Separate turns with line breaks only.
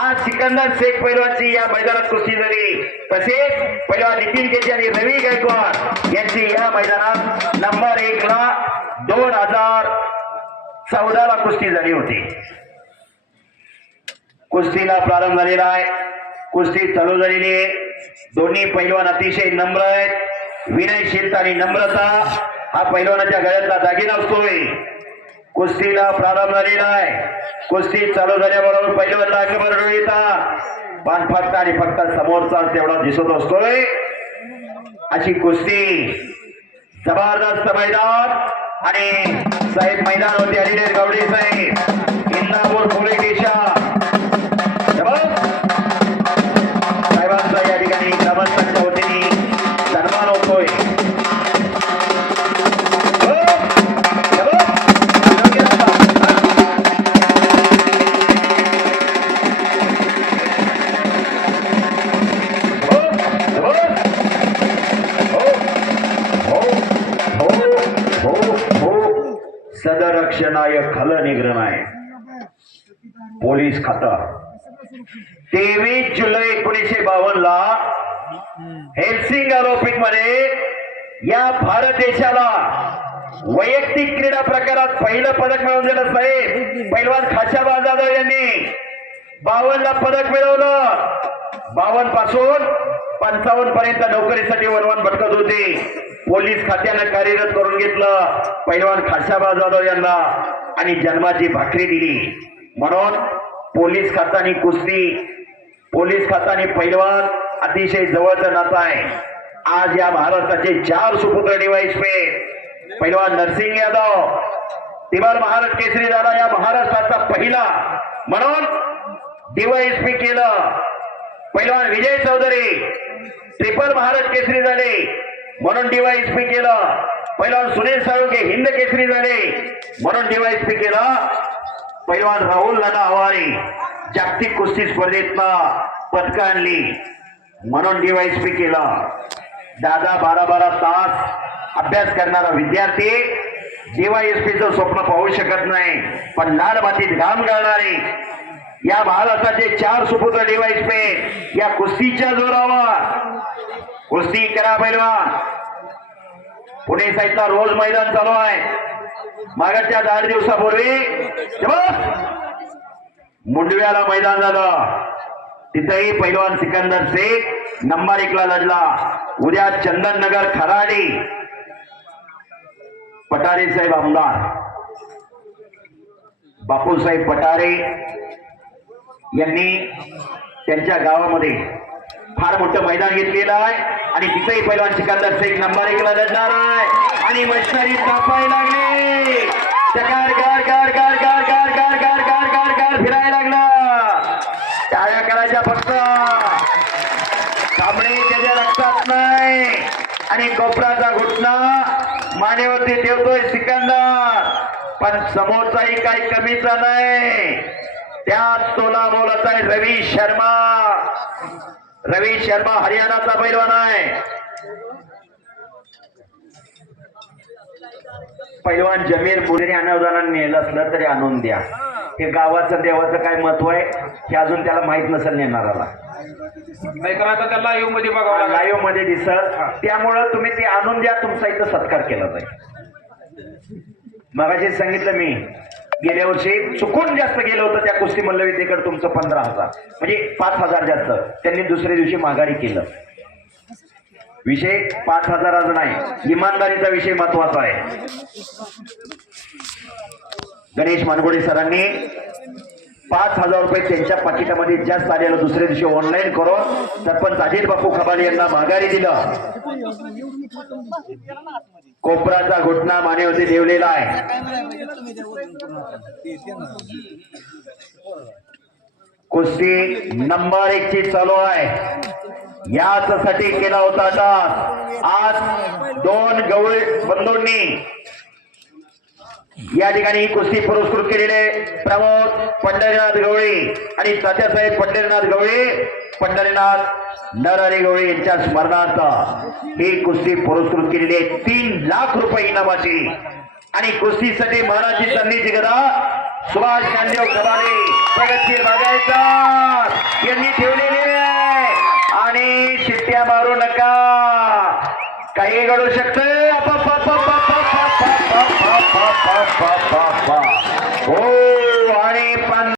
आज सिकंदर शेख पैलवानची या मैदानात कुस्ती झाली. तसेच पैलवान नितीन केजी आणि रवी गायकवाड यांची या मैदानात नंबर एक ला दोन हजार चौदा ला कुस्ती झाली होती. कुस्तीला प्रारंभ झालेला आहे. कुस्ती चालू झालेली आहे. दोन्ही पैलवान अतिशय नम्र आहेत. विनयशीलता आणि नम्रता हा पैलवानाच्या गळ्यातला दागिना असतोय. कुस्तीला प्रारंभ झालेला आहे. कुस्ती चालू झाल्याबरोबर पहिल्यांदा लागल्याबरोबर येतात पण फक्त आणि फक्त समोरचा तेवढा दिसत असतोय. अशी कुस्ती. जबरदस्त मैदान. आणि साहेब मैदान होते हरिदेव गावडे साहेब. सदरक्षणाय खल निग्रह आहे. पोलीस खातं. तेवीस जुलै एकोणीसशे बावन्न ला हेल्सिंग ऑलिम्पिकमध्ये या भारत देशाला वैयक्तिक क्रीडा प्रकारात पहिलं पदक मिळवून दिलं साहेब पैलवान खाशाबा जाधव यांनी बावन्न ला पदक मिळवलं. बावन्नपासून पंचावन्न पर्यंत नोकरीसाठी वनवन भटकत होते. पोलीस खात्यानं कार्यरत करून घेतलं. पैलवान खाशाबा जाधव यांना आणि जन्माची भाकरी दिली. म्हणून पोलीस खातानी कुस्ती पोलीस खातानी पैलवान अतिशय जवळचं नातं आहे. आज या महाराष्ट्राचे चार सुपुत्र डिवाइस पे पैलवान नरसिंग यादव तिवार महाराज केसरी झाला या महाराष्ट्राचा पहिला. म्हणून डिवाईस पी केलं. पैलवान विजय चौधरी ट्रिपल महाराज केसरी झाले. म्हणून डीवायएसपी केलं. पहिलवान सुनील साळुंके हिंद केसरी झाले. म्हणून डीवायएसपी केलं. पहिलवान राहुल नाना हवारे जागतिक कुस्ती स्पर्धेतनं पदकं आणली. म्हणून डीवायएसपी केला. दादा बारा बारा तास अभ्यास करणारा विद्यार्थी डीवायएसपीचं स्वप्न पाहू शकत नाही पण लाल मातीत घाम घालणारे या महाराष्ट्राचे चार सुपुत्र डीवायएसपी या कुस्तीच्या जोरावर. कुस्ती करा पैलवान. पुणे साईडला रोज मैदान चालू आहे. मागच्या दहा दिवसापूर्वी मुंडव्याला मैदान झालं. तिथेही पैलवान सिकंदर शेख नंबर एकला लढला. उद्या चंदननगर खराडी. पटारे साहेब आमदार. बापूसाहेब पटारे यांनी त्यांच्या गावामध्ये फार मोठं मैदान घेतलेलं आहे. आणि तिथेही पैलवान सिकंदर शेख नंबर एकला लढणार आहे आणि मशनरी तापायला लागली. चकार गार गार गार गार गार गार गार गार गार गार फिरायला लागला. टाळ्या करायच्या फक्त. कांबळे त्याच्या रक्तात नाही. आणि कोपराचा घुटना मानेवरती ठेवतोय सिकंदर. पण समोरचाही काही कमीचा नाही. त्यात तोला बोलत आहे रवी शर्मा. रवी शर्मा हरियाणाचा पैलवान आहे. पैलवान जमीर मुलीने अनुदानाने नेलं असलं तरी आणून द्या. हे गावाचं देवाचं काय महत्त्व आहे हे अजून त्याला माहीत नसेल नेणाराला
नाही तर आता लाईव्हमध्ये लागेल.
लाईव्हमध्ये दिसत त्यामुळं तुम्ही ते आणून द्या तुमचा इथं सत्कार केला जाईल. मगाशी सांगितलं मी गेल्या वर्षी चुकून जास्त गेलं होतं त्या कुस्ती मल्लविद्येकडे तुमचं पंधरा हजार. म्हणजे पाच हजार जास्त. त्यांनी दुसऱ्या दिवशी माघारी केलं. विषय पाच हजाराचा नाही. इमानदारीचा विषय महत्त्वाचा आहे. गणेश मानगोडे सरांनी पाच हजार रुपये त्यांच्या पाकिटामध्ये जास्त आलेलं दुसऱ्या दिवशी ऑनलाईन करून सरपंच अजित बापू खबाले यांना माघारी दिलं. कोपराचा घुटणा मानेवरती ठेवलेला आहे. कुस्ती नंबर एक ची चालू आहे. याचसाठी केला होता आज दोन गवळी बंधूंनी या ठिकाणी कुस्ती पुरस्कृत केलेले प्रमोद पंढरीनाथ गवळी आणि तात्यासाहेब पंढरीनाथ गवळी. पंढरीनाथ नरहरी गवळी यांच्या स्मरणार्थ ही कुस्ती पुरस्कृत केलेली आहे. तीन लाख रुपये इनामाची. आणि कुस्तीसाठी महाराजची संधी गदा सुभाष चांदेव कबाले प्रगतशील बागायचा यांनी ठेवलेली आहे. आणि शिट्ट्या मारू नका. काही घडू शकतं? आणि